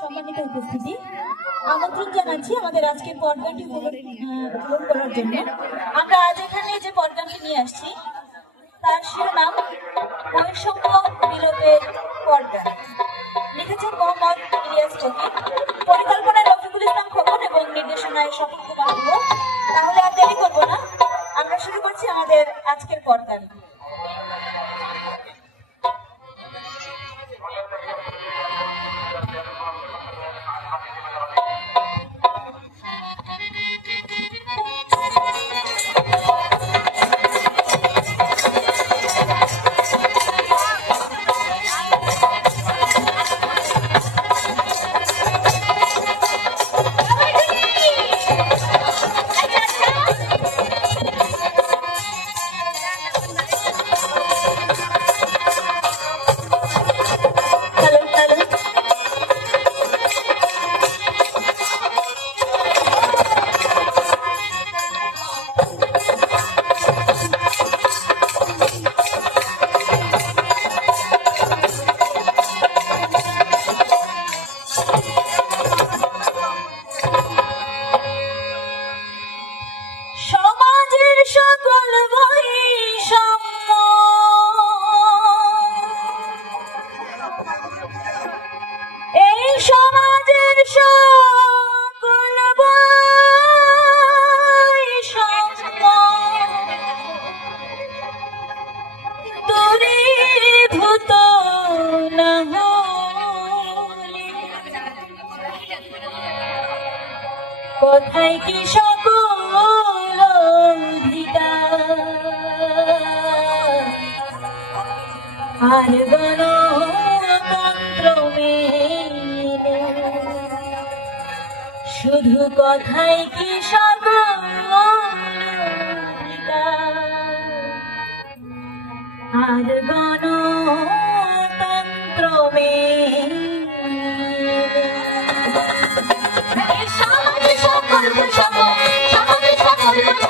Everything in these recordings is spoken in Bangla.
সম্মানিত উপস্থিতি। আমন্ত্রণ জানাচ্ছি আমাদের আজকের পর্দাটি উপভোগ করার জন্য। আমরা আজ এখানে যে পর্দাটি নিয়ে আসছি তার শিরোনাম বৈষম্য বিলোপের পর্দা। লিখেছেন মোহাম্মদ ইলিয়াস ফকির এবং এই কুমার গুহ। তাহলে আর দেরি করব না আমরা শুরু করছি আমাদের আজকের পর্দা কি সকল অধিকার? আর গণতন্ত্র শুধু কথায় কি সকল আর গণতন্ত্র মেলে সকল সমাজে সকল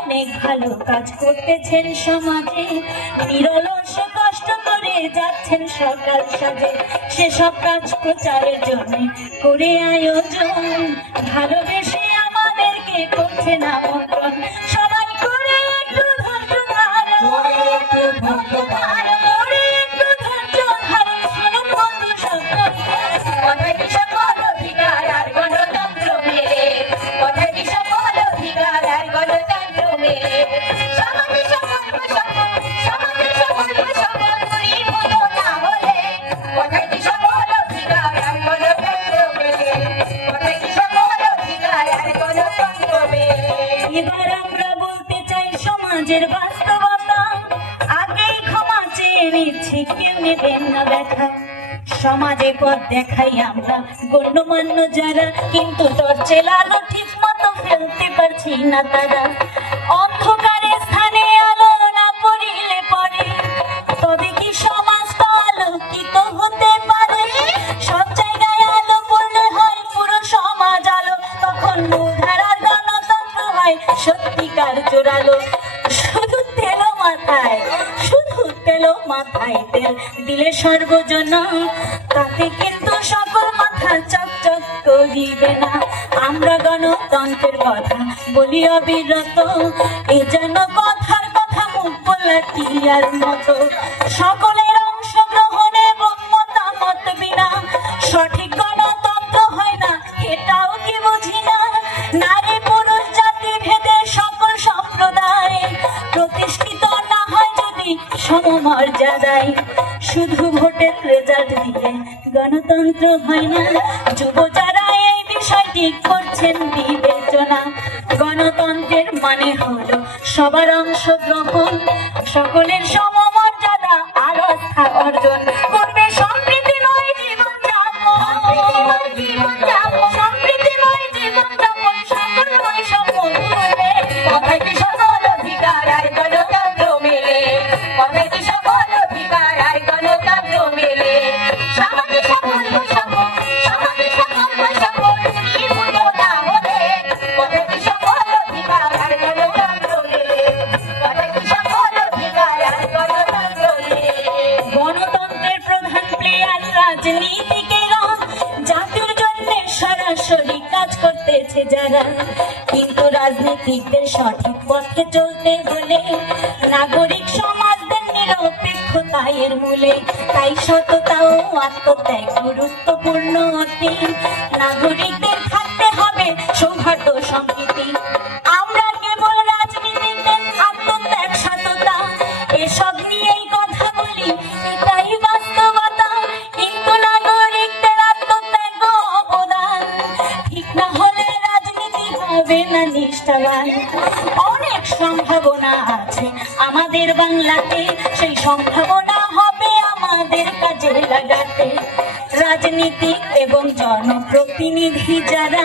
অনেক ভালো কাজ করতেছেন সমাজে। নিরলস কষ্ট করে যাচ্ছেন সকাল সাজে। সেসব কাজ প্রচারের জন্য করে আয়োজন। ভালোবেসে আমাদেরকে করছে আমন্ত্রণ। সমাজে পথ দেখাই আমরা। গণ্যমান্য যারা, কিন্তু টর্চে লালো ঠিক মতো ফেলতে পারছি না তারা। স্থানে পড়িলে পরে। তবে কি আলোকিত হতে পারে? সব জায়গায় আলো পড়লে হয় পুরো সমাজ আলো। তখন গণতন্ত্র হয় সত্যিকার জোরালো। শুধু তেল মাথায়, শুধু তেল মাথায় তেল। দিলে সর্বজন তাতে কিন্তু সকল মাথা চকচক করিবে না। আমরা গণতন্ত্রের কথা বলি অবিরত, এ যেন কথার কথা মুখ বলা টিয়ার মতো। সকল সমমর্যাদায় শুধু ভোটের রেজাল্ট দিয়ে গণতন্ত্র হয় না। যুব যারা এই বিষয়টি করছেন বিবেচনা, গণতন্ত্রের মানে হলো সবার অংশগ্রহণ, সকলের সমমর্যাদা আরও অর্জন। কিন্তু রাজনীতিকদের সঠিক পথে চলতে হলে নাগরিক সমাজদের নিরপেক্ষতায় এর মূলে, তাই সততা ও আত্মত্যাগ গুরুত্বপূর্ণ অতি নাগরিকদের থাকতে হবে সৌহার্দ্য সম্পর্ক হবে অনেক সম্ভাবনা আছে আমাদের বাংলাতে। সেই সম্ভাবনা হবে আমাদের কাজে লাগাতে। রাজনীতি এবং জনপ্রতিনিধি যারা,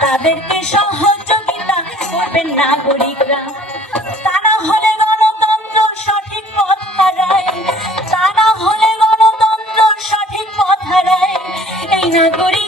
তাদেরকে সহযোগিতা করবেন নাগরিকরা। হলে গণতন্ত্র সঠিক পথ হারায়। হলে গণতন্ত্র সঠিক পথ হারায়। এই নাগরিক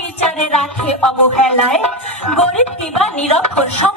বিচারে রাখে অবহেলায়। গরিব কিবা নিরক্ষর সব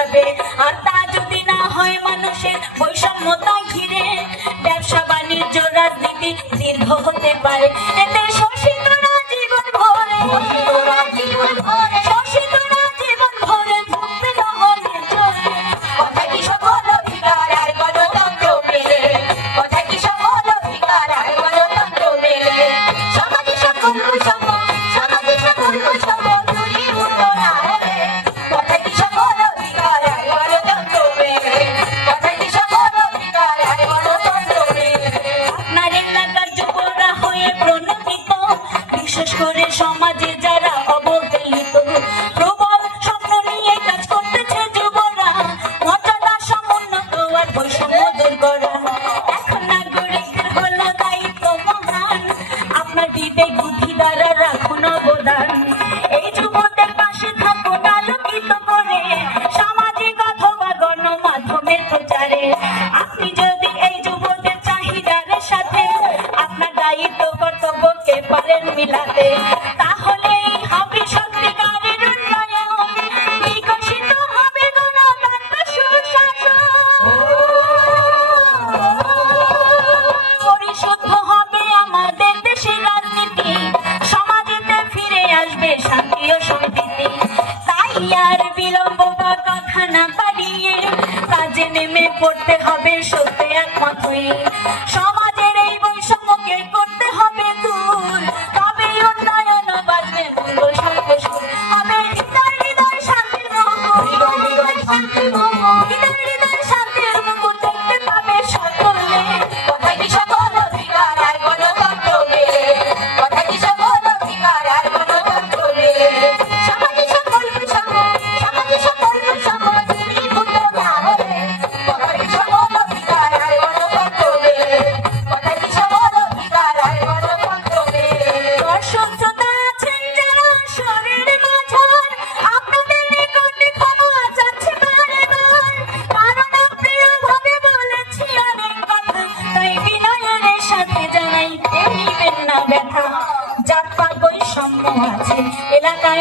যাবে। আর তা যদি না হয় মানুষের বৈষম্যতা ঘিরে, ব্যবসা বাণিজ্য, রাজনীতি দীর্ঘ হতে পারে। নেমে পড়তে হবে সত্যি একমাত্রই সব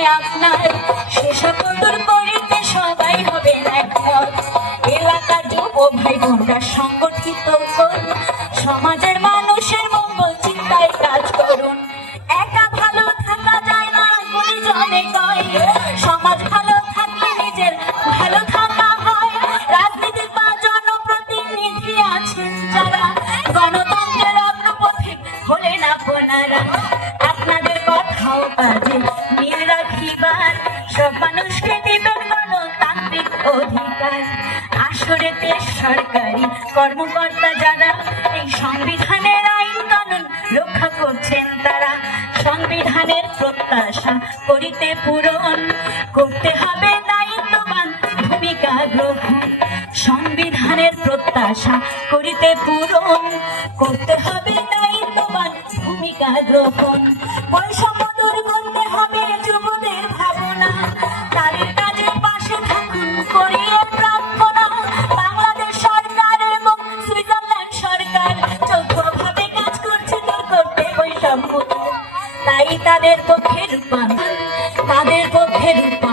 Yeah, yeah. প্রত্যাশা করিতে পূরণ করতে হবে দায়িত্ববান ভূমিকা গ্রহণ। সংবিধানের প্রত্যাশা করিতে পূরণ করতে হবে দায়িত্ববান ভূমিকা গ্রহণ। বৈষম্য তাদের পক্ষে রূপান তাদের পক্ষে রূপান